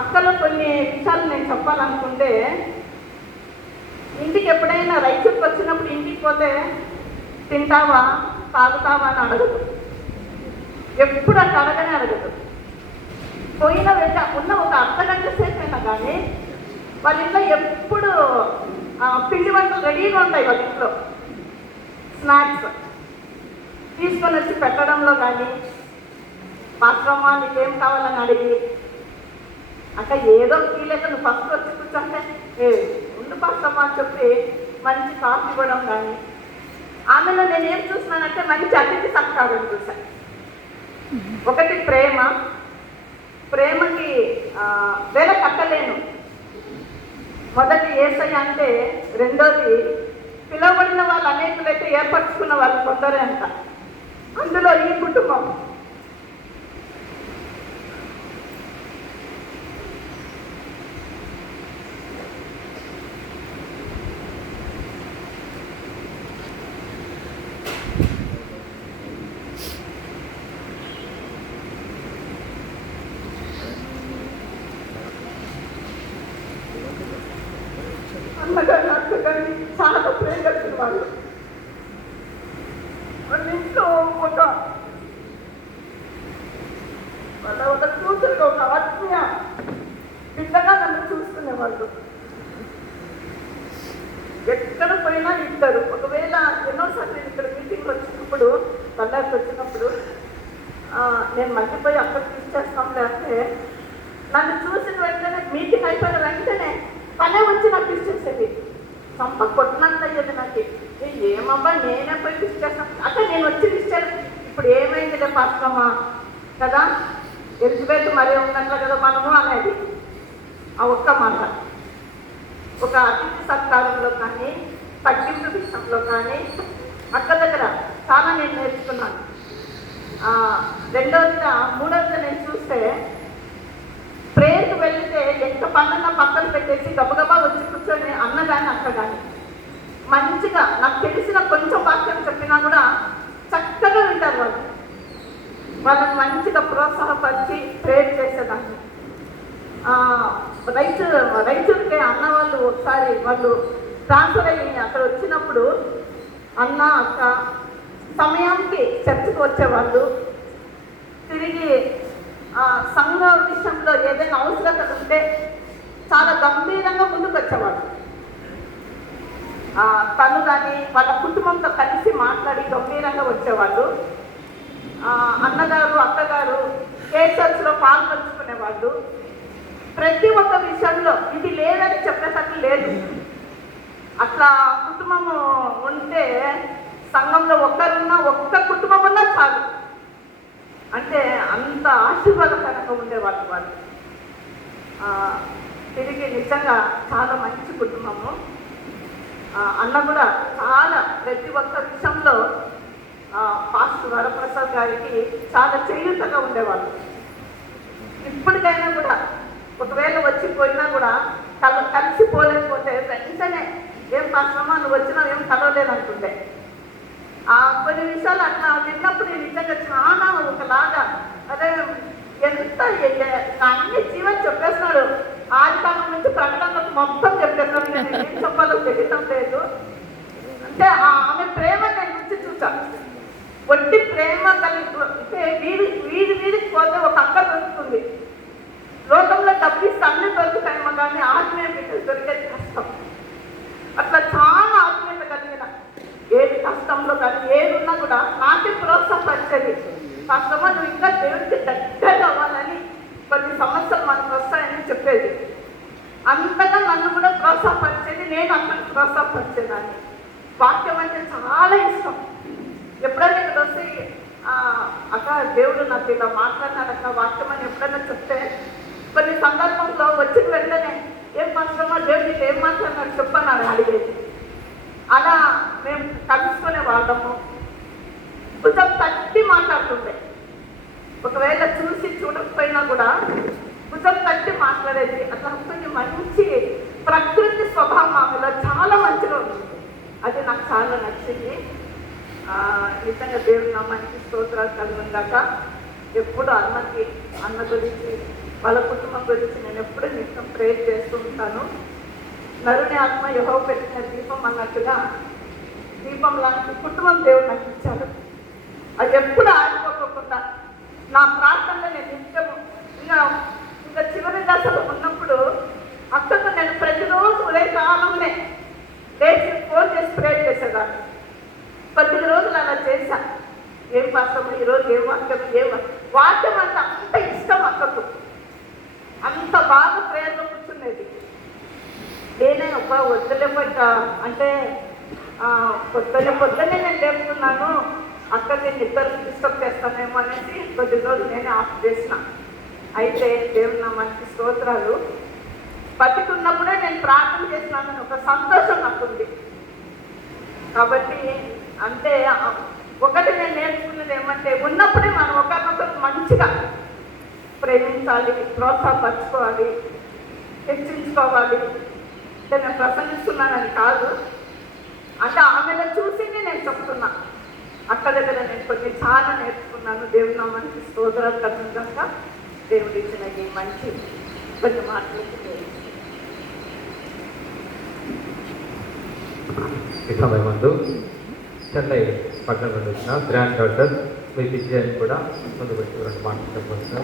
అక్కలో కొన్ని విషయాలు నేను చెప్పాలనుకుంటే, ఇంటికి ఎప్పుడైనా రైతులకు వచ్చినప్పుడు ఇంటికి పోతే తింటావా తాగుతావా అని అడగదు. ఎప్పుడు అట్లా అడగనే అడగదు. పోయిన వెళ్ళ ఉన్న ఒక అర్ధగంట సేపు అయినా కానీ వాళ్ళ ఇంట్లో ఎప్పుడు పిండి వంటలు రెడీగా ఉంటాయి. వాళ్ళ ఇంట్లో స్నాక్స్ తీసుకొని వచ్చి పెట్టడంలో కానీ, పాత్రమ్మా నీకేం కావాలని అడిగి, అక్క ఏదో ఫీలేక నువ్వు ఫస్ట్ వచ్చి కూర్చుంటే ఉండు పాత్రమ్మా అని చెప్పి మంచి కాఫీ ఇవ్వడం కానీ. ఆమెలో నేనేం చూస్తున్నానంటే మంచి అతిథి సత్కారం చూశాను. ఒకటి ప్రేమకి వేల కట్టలేను. మొదటి యేసయ్య అంటే, రెండోది పిలువబడిన వాళ్ళు అనేకులైతే ఏర్పరచుకున్న వాళ్ళు కొందరే అంట. అందులో ఈ కుటుంబం. అన్నగారు అక్కగాని చాలా ప్రేమ కలిగిన వాళ్ళు. వాళ్ళ ఇంట్లో ఒక కూతురు ఒక ఆత్మీయ బిడ్డగా నన్ను చూసుకునేవాళ్ళు. ఎక్కడ పోయినా ఇద్దరు. ఒకవేళ ఎన్నోసార్లు ఇక్కడ మీటింగ్లు వచ్చినప్పుడు, పల్లాకి వచ్చినప్పుడు నేను మర్చిపోయి అక్కడ తీసుచేస్తాం, లేకపోతే నన్ను చూసిన వెంటనే మీటింగ్ అయిపోయిన వెంటనే పనే వచ్చి నాకు తీసుచేసేది. సంప కొట్టినంత అయ్యేది నాకు. ఏమబ్బా నేనే పోయి తీసుచేస్తాను అక్కడ నేను వచ్చి తీసుకెళ్ళి ఇప్పుడు ఏమైందిలే పాత్రమ్మా కదా, ఎలిజబెత్ మరీ ఉన్నట్లు కదా మనము అనేది ఆ ఒక్క మాట. ఒక అతిథి సత్కారంలో కానీ, తగ్గింపు విషయంలో కానీ అక్క దగ్గర చాలా నేను నేర్చుకున్నాను. రెండవదిగా మూడవదిగా నేను చూస్తే, ప్రేయర్కి వెళ్తే ఎంత పనున్నా పక్కన పెట్టేసి గబగబా వచ్చి కూర్చొని అన్న కానీ అక్క కానీ మంచిగా నాకు తెలిసిన కొంచెం వాక్యం చెప్పినా కూడా చక్కగా వింటారు వాళ్ళు. వాళ్ళని మంచిగా ప్రోత్సాహపరిచి ప్రేయర్ చేసేదాన్ని. రైతులకి అన్న వాళ్ళు ఒకసారి వాళ్ళు ట్రాన్స్ఫర్ అయ్యి అక్కడ వచ్చినప్పుడు అన్న అక్క సమయానికి చర్చకు వచ్చేవాళ్ళు. తిరిగి సంఘ విషయంలో ఏదైనా అవసరత ఉంటే చాలా గంభీరంగా ముందుకు వచ్చేవాడు. తను కానీ వాళ్ళ కుటుంబంతో కలిసి మాట్లాడి గంభీరంగా వచ్చేవాళ్ళు. అన్నగారు అక్కగారు కేసర్స్లో పాల్పంచుకునేవాళ్ళు. ప్రతి ఒక్క విషయంలో ఇది లేదని చెప్పేసరికి లేదు. అట్లా కుటుంబము ఉంటే సంఘంలో ఒక్కరున్నా ఒక్క కుటుంబం ఉన్నా చాలు. అంటే అంత ఆశీర్వాదకరంగా ఉండేవాళ్ళు వాళ్ళు. తిరిగి నిజంగా చాలా మంచి కుటుంబము. అన్న కూడా చాలా ప్రతి ఒక్క విషయంలో పాస్టర్ వరప్రసాద్ గారికి చాలా చేయూతగా ఉండేవాళ్ళు. ఇప్పటికైనా కూడా ఒకవేళ వచ్చిపోయినా కూడా కలిసిపోలేకపోతే వెంటనే ఏం పాస్టమ్మా నువ్వు వచ్చినా ఏం కలవలేదనుకుంటే కొన్ని విషయాలు అట్లా విన్నప్పుడు నిజంగా చాలా ఒకలాగా అదే ఎంత అన్ని జీవన్ చెప్పేస్తున్నాడు. ఆదికాలం నుంచి ప్రకటనలకు మొత్తం చెప్పేస్తున్నాడు. నేను ఏం చెప్పాలో తెలియటం లేదు. అంటే ఆమె ప్రేమ నేను రుచి చూసాను. ఒట్టి ప్రేమ కలిగితే వీధికి పోతే ఒక అక్క దొరుకుతుంది. లోకంలో డబ్బిస్తే అన్ని దొరుకుతాయేమో కానీ ఆత్మీయ బిడ్డలు దొరికేది కష్టం. అట్లా చాలా ఆత్మీయత కలిగిన ఏది కష్టంలో కానీ ఏది ఉన్నా కూడా నాకే ప్రోత్సాహపరిచేది. కష్టమా నువ్వు ఇంకా దేవుడికి దగ్గర అవ్వాలని కొన్ని సమస్యలు మనకు వస్తాయని చెప్పేది. అంతగా నన్ను కూడా ప్రోత్సాహపరిచేది. నేను అక్కడికి ప్రోత్సాహపరిచేదాన్ని. వాక్యం అంటే చాలా ఇష్టం. ఎప్పుడైనా ఇక్కడ వస్తే అక్క దేవుడు నాకు ఇలా మాట్లాడినాడక్క వాక్యం అని ఎప్పుడైనా చెప్తే కొన్ని సందర్భంలో వచ్చిన వెంటనే ఏం మాత్రమో దేవుడు నీకు ఏం మాట్లాడినాడు చెప్పన్నాడు అడిగేది. అలా మేము కలుసుకునే వాళ్ళము. కొంచెం తట్టి మాట్లాడుతుండే. ఒకవేళ చూసి చూడకపోయినా కూడా కొంచెం తట్టి మాట్లాడేది. అట్లా కొంచెం మంచి ప్రకృతి స్వభావం ఆమెలో చాలా మంచిగా ఉంటుంది. అది నాకు చాలా నచ్చింది. నిజంగా దేవుడి నామానికి స్తోత్రాలు కలుగుందాక. ఎప్పుడు అన్న గురించి వాళ్ళ కుటుంబం గురించి నేను ఎప్పుడూ నిత్యం ప్రేర్ చేస్తూ ఉంటాను. నరుని ఆత్మ యెహోవా పెట్టిన దీపం అన్నట్టుగా దీపం లాంటి కుటుంబం దేవుడు నాకు ఇచ్చాడు. అది ఎప్పుడు ఆగిపోకుండా నా ప్రార్థనలో నేను నిత్యము ఇంకా చివరి దశలో ఉన్నప్పుడు అక్కడ నేను ప్రతిరోజు ఉదయకాలంలో లేచి ఫోన్ చేసి ప్రేర్ చేసేదాన్ని. కొద్ది రోజులు అలా చేశాను. ఏం పాత్రము ఈరోజు ఏం వాక్యం అంటే అంత ఇష్టం అక్కకు, అంత బాగా ప్రేరణ కూర్చునేది. నేనే ఒక వద్దులేపోయినా అంటే పొద్దున్నే నేను లేపుతున్నాను, అక్కడ నేను ఇద్దరు డిస్టర్బ్ చేస్తానేమో అనేసి కొద్ది రోజులు నేనే ఆఫ్ చేసిన. అయితే దేవుని నా మంచి స్తోత్రాలు. బతికున్నప్పుడే నేను ప్రార్థన చేసినానని ఒక సంతోషం నాకుంది. కాబట్టి అంటే ఒకటి నేను నేర్చుకున్నది ఏమంటే, ఉన్నప్పుడే మనం ఒకరినొకరు మంచిగా ప్రేమించాలి, ప్రోత్సాహపరచుకోవాలి, హెచ్చించుకోవాలి. అంటే నేను ప్రసంగిస్తున్నానని కాదు, అంటే ఆమెలో చూసి నేను చెప్తున్నా. అక్కడ దగ్గర నేను కొన్ని చాలా నేర్చుకున్నాను. దేవుని నా మంచి స్తోత్రాలు కనుక దేవుడు ఇచ్చిన ఈ మంచి కొన్ని మాటలు ఈ సమయమందు చెన్నై పట్టణం నుండి వచ్చిన గ్రాండ్ డాక్టర్ మీ విజయాన్ని కూడా ముందు పెట్టి 2 మాటలు చెప్పవలసిన